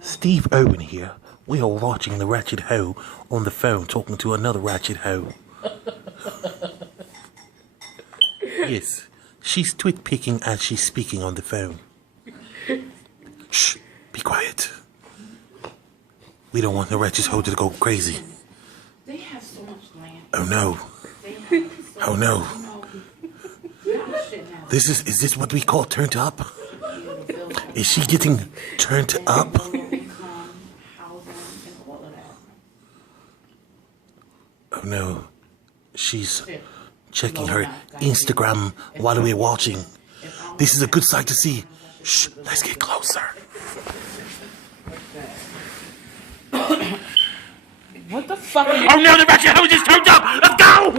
Steve Owen here. We are watching the Ratchet Hoe on the phone talking to another Ratchet Hoe. Yes, she's twit picking as she's speaking on the phone. Shh, be quiet. We don't want the Ratchet Hoe to go crazy. They have so much land. Oh no. Oh no. Is this what we call turned up? Is she getting turned up? Oh no. She's checking her Instagram while we're watching. This is a good sight to see. Shh, let's get closer. What the fuck? Oh no, the Ratchet Hoe just turned up! Let's go!